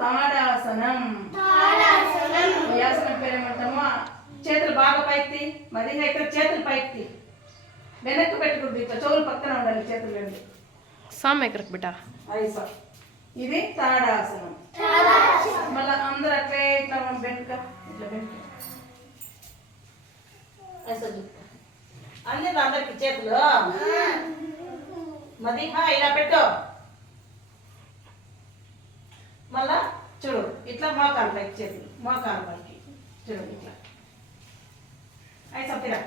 తాడాసనం. ఈ ఆసనం పేరు ఏమంటాము? చేతులు బాగా పైకి, మరి ఇక్కడ చేతులు పైకి వెనక్కి పెట్టుకుంది. ఇట్లా చెవులు పక్కన ఉండాలి చేతులు రెండు. సామెకరకు బిడ్డ ఐసా. ఇది తాడాసనం. మళ్ళీ అందరూ అట్లే ఇట్లా వెనుక ఇట్లా వెనుక అన్నీ అందరికి చేతులు మరి ఇలా పెట్టు. మళ్ళా చూడు ఇట్లా మోకాలు పైకి చేతులు, మోకాలు పైకి చూడు ఇట్లా. అయి సపిరా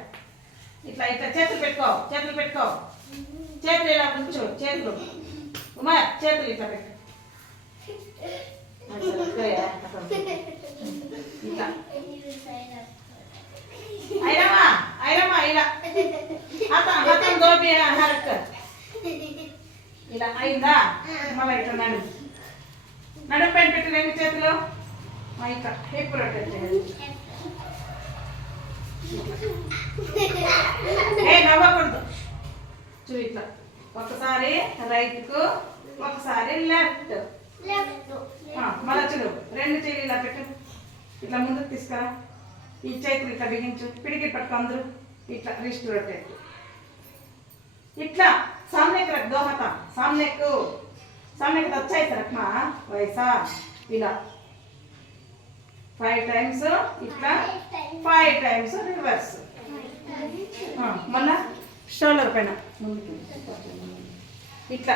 ఇట్లా ఇట్లా చేతులు పెట్టుకో, చేతులు పెట్టుకో. చేతులు ఇలా ఉంచు, చేతులు ఉమా చేతులు ఇట్లా పెట్టు. ఇట్లా ఐరమ్మా ఐరమ్మా ఇలా హతం గోపి హరక్ ఇలా అయిందా? మళ్ళీ ఇట్లా నడుము పైన పెట్టు రెండు చేతులు. ఇట్లా ఎక్కువ రొటేట్ చేయాలి. నవ్వకూడదు. చూ ఇట్లా ఒకసారి రైట్కు, ఒకసారి లెఫ్ట్. మళ్ళా చూడు రెండు చేతులు ఇలా పెట్టు. ఇట్లా ముందుకు తీసుకురా. ఈ చేతులు ఇట్లా బిగించు, పిడికి పట్టుకో అందరూ. ఇట్లా రిస్ట్ రొటేట్. ఇట్లా सामने रख दो हाथ, सामने को अच्छा ही रखना वैसा. ఇలా 5 టైమ్స్ ఇట్లా, 5 టైమ్స్ రివర్స్. మళ్ళా షోల్డర్ పైన ముందుకు ఇట్లా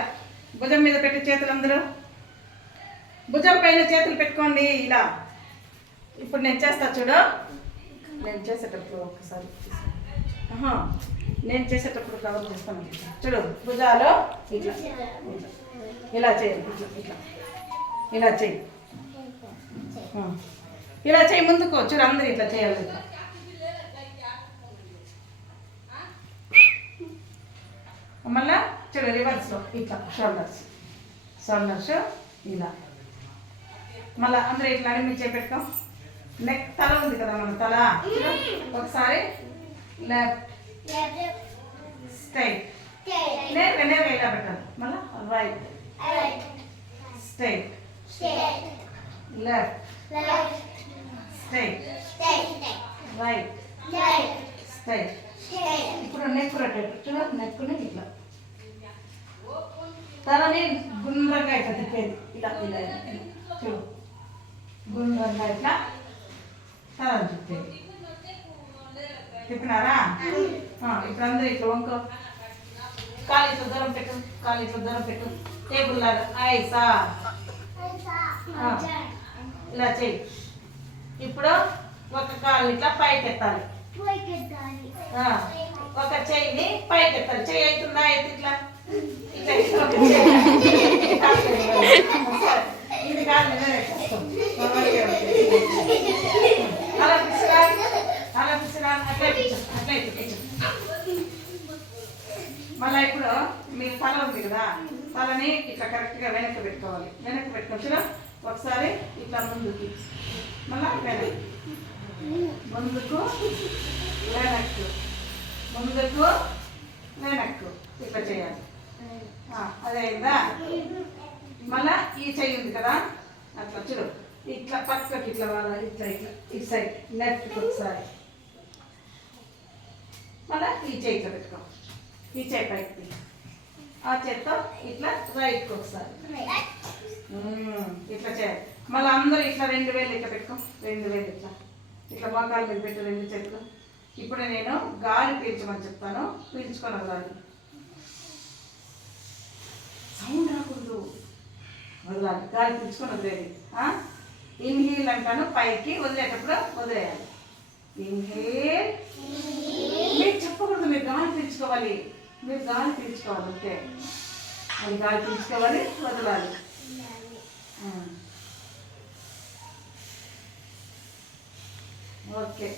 భుజం మీద పెట్టి చేతులు అందరూ భుజం పైన చేతులు పెట్టుకోండి ఇలా. ఇప్పుడు నేను చేస్తా చూడు. నేను చేసేటప్పుడు ఒకసారి నేను చేసేటప్పుడు కవర్ చేస్తాను చూడు. భుజాలు ఇట్లా ఇలా చేయి, ఇట్లా ఇట్లా ఇలా చేయి, ఇలా చేయి ముందుకు చూడు. అందరూ ఇట్లా చేయాలి. ఇట్లా మళ్ళా చూడు రివర్స్లో ఇట్లా షోల్డర్స్ ఇలా. మళ్ళీ అందరూ ఇట్లా అడిగి చేపెట్టుకో. నెక్ తల ఉంది కదా మన తల. ఒకసారి లెఫ్ట్ స్ట్రైట్, నేరుగా ఇలా పెట్టాలి. మళ్ళీ right straight, left straight, right straight. ఇప్పుడు నెక్ రొటేట్ చూడ. నెక్ని ఇట్లా తలని గుండ్రంగా ఇట్లా తిప్పేది. ఇలా ఇలా చూడు గుండ్రంగా ఇట్లా తలని తిప్పేది. తిప్పినారా? ఇప్పుడు అందరూ ఇట్లా వంకో. కాలు ఇట్లా దూరం పెట్టు, కాలు ఇట్లా దూరం పెట్టు. టేబుల్ లాగా ఐసా ఇలా చెయ్యి. ఇప్పుడు ఒక కాలు ఇట్లా పైకి ఎత్తాలి, ఒక చెయ్యిని పైకి ఎత్తాలి. చెయ్యి అవుతుందా? అయితే ఇట్లా ఇట్లా ఇది కాదు అలా పిచ్చిరా, అలా పిచ్చిరా. అట్లే అట్లయితే మళ్ళీ ఇప్పుడు మీ తల ఉంది కదా, తలని ఇట్లా కరెక్ట్గా వెనక్కి పెట్టుకోవాలి. వెనక్కి పెట్టుకోవచ్చు. ఒకసారి ఇట్లా ముందుకి, మళ్ళీ వెనక్కి, ముందుకు వెనక్కు, ముందుకు వెనక్కు ఇట్లా చేయాలి. అదే అయిందా? మళ్ళా ఈ చెయ్యి ఉంది కదా, అట్లా చూడు ఇట్లా పక్కకి ఇట్లా ఇట్లా ఇట్లా ఇటు సైడ్ లెఫ్ట్కి ఒకసారి. మళ్ళీ ఈ చెయ్యి ఇట్లా పెట్టుకో. ఈ చెయ్యి పైకి, ఆ చేత్తో ఇట్లా రైట్కి ఒకసారి ఇట్లా చేయాలి. మళ్ళీ అందరూ ఇట్లా 2 వేలు ఇట్లా పెట్టుకో. 2 వేలు ఇట్లా ఇట్లా మోకాల మీద పెట్టు 2 చేతులు. ఇప్పుడు నేను గాలి పీల్చమని చెప్తాను, పీల్చుకొని వదలాలి. సౌండ్ రాకూడదు, వదలాలి. గాలి పీల్చుకొని వదిలేది. ఇన్హేల్ అంటాను, పైకి వదిలేటప్పుడు వదిలేయాలి. ఇన్హేల్. మీరు చెప్పకూడదు, మీరు గాలి పీల్చుకోవాలి. మీరు గాలి పీల్చుకోవాలి అంతే. అది గాలి పీల్చుకోవాలి, వదలాలి. ఓకే.